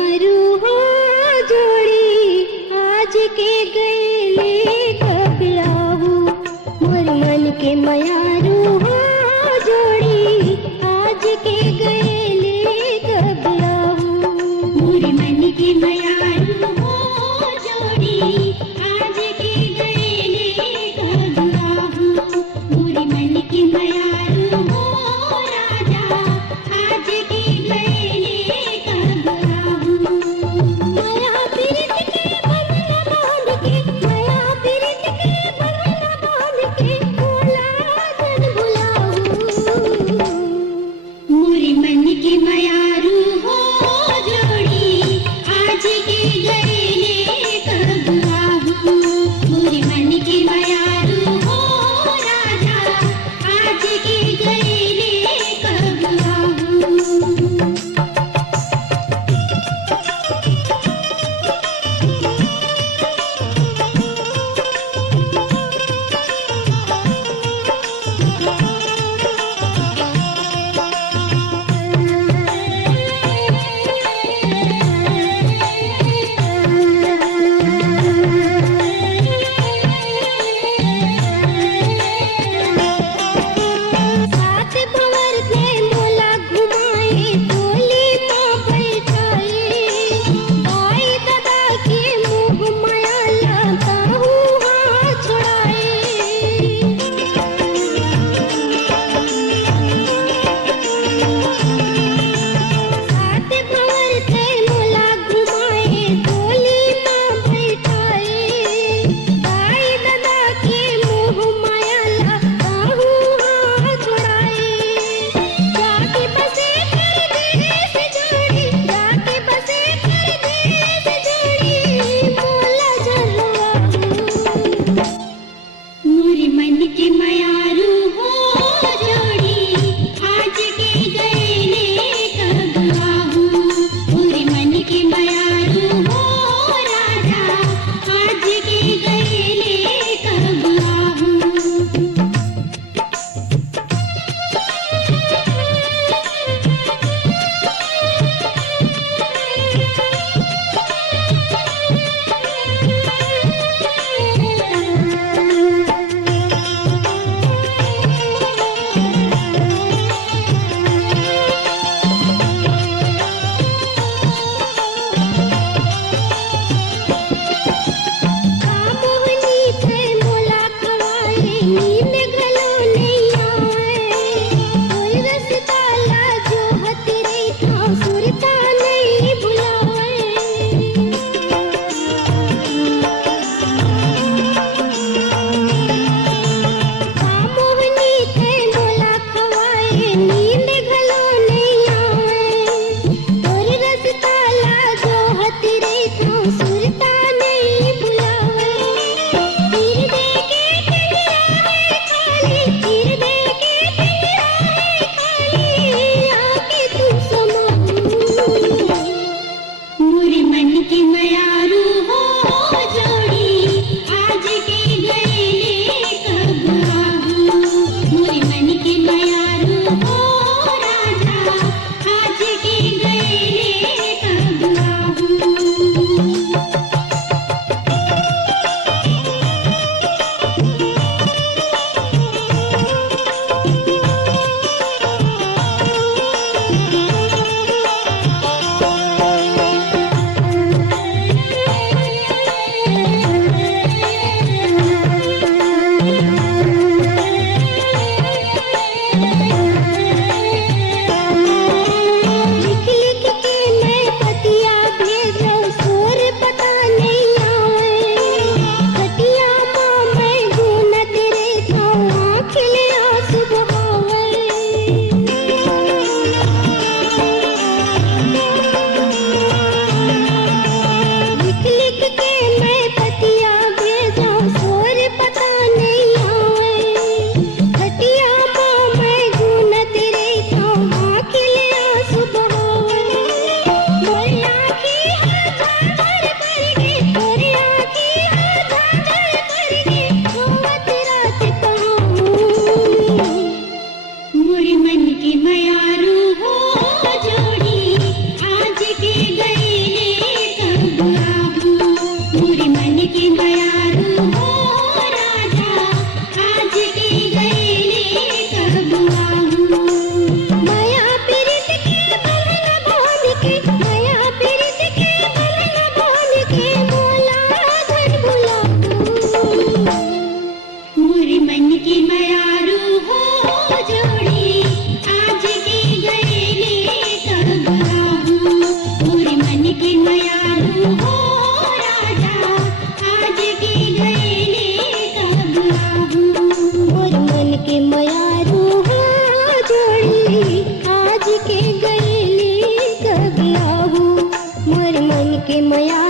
मयारू हो जोड़ी आज के गए कब आऊ। मोर मन के मयारू हो जोड़ी आज के गए कब आऊ। मोर मन के मयारू हो जोड़ी आज के गए कब आऊ। मोर मन के मयारू हो राजा आज के गए कब आऊ। माया पीरित के बंधन बांध के माया पीरित के बंधन बांध के भुला जन भुलाऊ। मोर मन के मयारू हो जोड़ी आज के गए कब आऊ। मोर मन के मयारू हो राजा आज के गए कब आऊ। सात भंवर थे मोला घुमाए डोली माँ बैठाए। दाई दादा के मुँह माया लाता हूँ हाथ छुड़ाए। सात भंवर थे मोला घुमाए डोली माँ बैठाए। दाई दादा के मुँह माया लाता हूँ हाथ छुड़ाए। जाके बसे कर देश जोड़ी जाके बसे कर देश जोड़ी मोला जलवाऊ। मोर मन के मयारू हो जोड़ी आज के गए कब आऊ। मोर मन के मयारू हो राजा आज के गए कब आऊ। कामोहनी थे मोला खवाए नींद घलो नहीं आए। कोई रसदाला जो हतरे था सुरता नहीं बुलाए। कामोहनी थे मोला खवाए नींद घलो नहीं आए। कोई रसदाला जो हतरे था सुरता नहीं बुलाए। तीर दे के टकराए खाली तीर दे के टकराए खाली आके तू समाऊ। मोर मन के मयारू हो जोड़ी आज के गए कब आऊ। मोर मन के मयारू हो राजा आज के गए कब आऊ। हो राजा आज के गईले कबलाहू मोर मन के मयारू हो जोड़ी आज के गईले कबलाहू मोर मन के मया